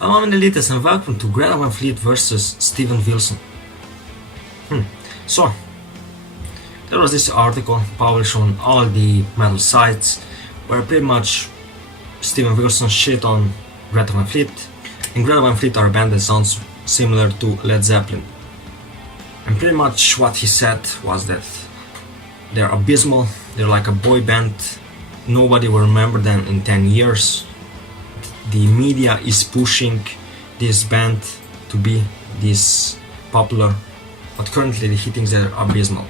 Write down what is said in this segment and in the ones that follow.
Hello, I'm Elites and welcome to Greta Van Fleet versus Steven Wilson. So, there was this article published on all the metal sites where pretty much Steven Wilson shit on Greta Van Fleet, and Greta Van Fleet are a band that sounds similar to Led Zeppelin. And pretty much what he said was that they're abysmal, they're like a boy band, nobody will remember them in 10 years. The media is pushing this band to be this popular, but currently he thinks they're abysmal.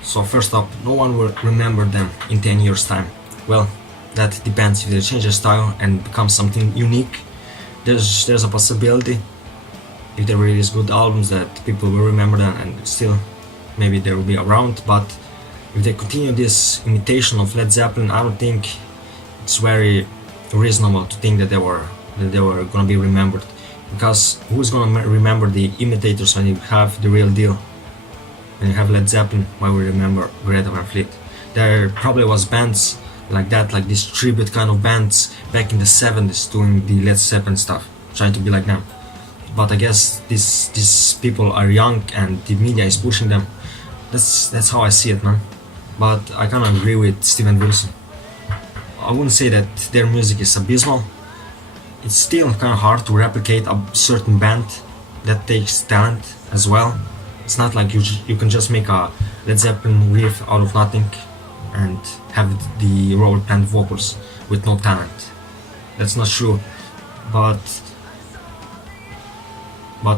So first up, no one will remember them in 10 years time. Well, that depends. If they change their style and become something unique, there's a possibility. If they release good albums that people will remember them and still maybe they will be around. But if they continue this imitation of Led Zeppelin, I don't think it's very reasonable to think that they were gonna be remembered, because who's gonna remember the imitators when you have the real deal? When you have Led Zeppelin, why would you remember Greta Van Fleet? There probably was bands like that, like these tribute kind of bands back in the 70s doing the Led Zeppelin stuff, trying to be like them. But I guess these people are young and the media is pushing them. That's how I see it, man. But I kind of agree with Steven Wilson. I wouldn't say that their music is abysmal. It's still kind of hard to replicate a certain band that takes talent as well. It's not like you can just make a Led Zeppelin riff out of nothing and have the Robert Plant vocals with no talent. That's not true. But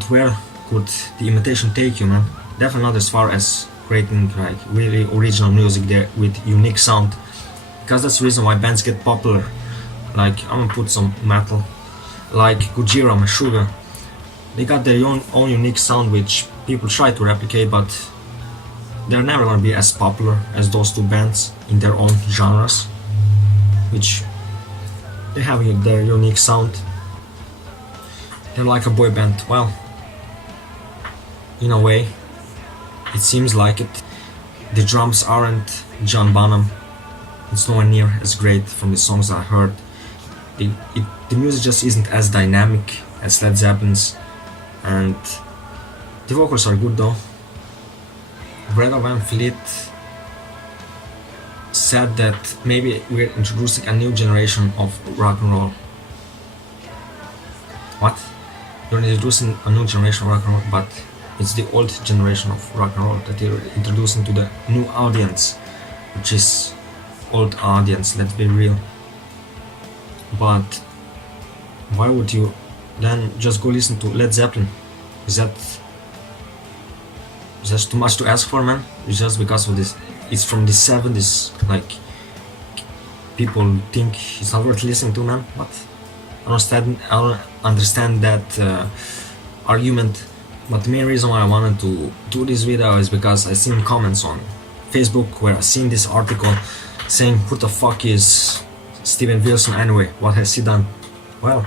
where could the imitation take you, man? Definitely not as far as creating like really original music there with unique sound. Because that's the reason why bands get popular. Like, I'm gonna put some metal, like Gojira, Meshuggah. They got their own unique sound which people try to replicate, but they're never gonna be as popular as those two bands in their own genres, which they have their unique sound. They're like a boy band. Well, in a way, it seems like it. The drums aren't John Bonham. It's nowhere near as great from the songs I heard. The music just isn't as dynamic as Led Zeppelin's, and the vocals are good though. Greta Van Fleet said that maybe we're introducing a new generation of rock and roll. What? You're introducing a new generation of rock and roll, but it's the old generation of rock and roll that you're introducing to the new audience, which is old audience, let's be real. But why would you then just go listen to Led Zeppelin? Is that too much to ask for, man? It's just because of this, it's from the 70s, like people think it's not worth listening to, man. What? I don't understand that argument. But the main reason why I wanted to do this video is because I seen comments on Facebook where I seen this article saying, who the fuck is Steven Wilson anyway? What has he done? Well,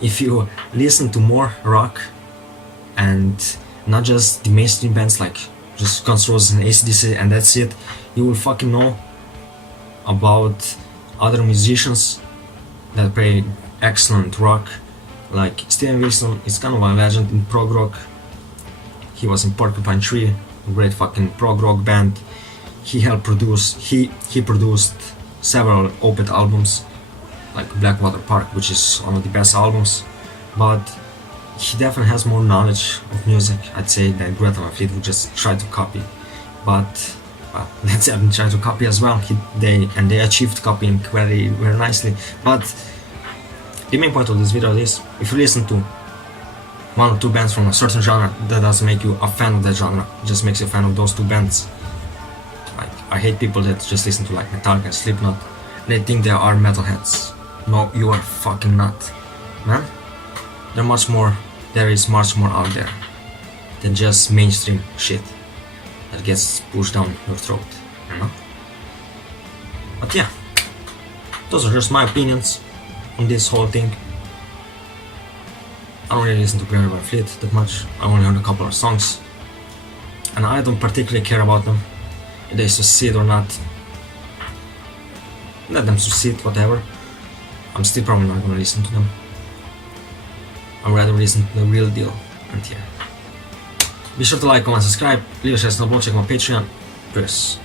if you listen to more rock and not just the mainstream bands like just Guns N' Roses and AC/DC and that's it, you will fucking know about other musicians that play excellent rock. Like Steven Wilson is kind of a legend in prog rock. He was in Porcupine Tree, a great fucking prog rock band. He helped produce, he produced several Opeth albums, like Blackwater Park, which is one of the best albums. But he definitely has more knowledge of music, I'd say, than Greta Van Fleet would just try to copy. But Led Zeppelin tried to copy as well. They achieved copying very, very nicely. But the main point of this video is, if you listen to one or two bands from a certain genre, that doesn't make you a fan of that genre. It just makes you a fan of those two bands. Like, I hate people that just listen to like Metallica and Slipknot. They think they are metalheads. No, you are fucking not, man. There is much more out there than just mainstream shit that gets pushed down your throat, you know? But yeah, those are just my opinions on this whole thing. I don't really listen to Greta Van Fleet that much. I only heard a couple of songs, and I don't particularly care about them. If they succeed or not, let them succeed, whatever. I'm still probably not gonna listen to them. or rather isn't the real deal aren't here. Be sure to like, comment, subscribe, leave a share, snowball, check my Patreon. Peace.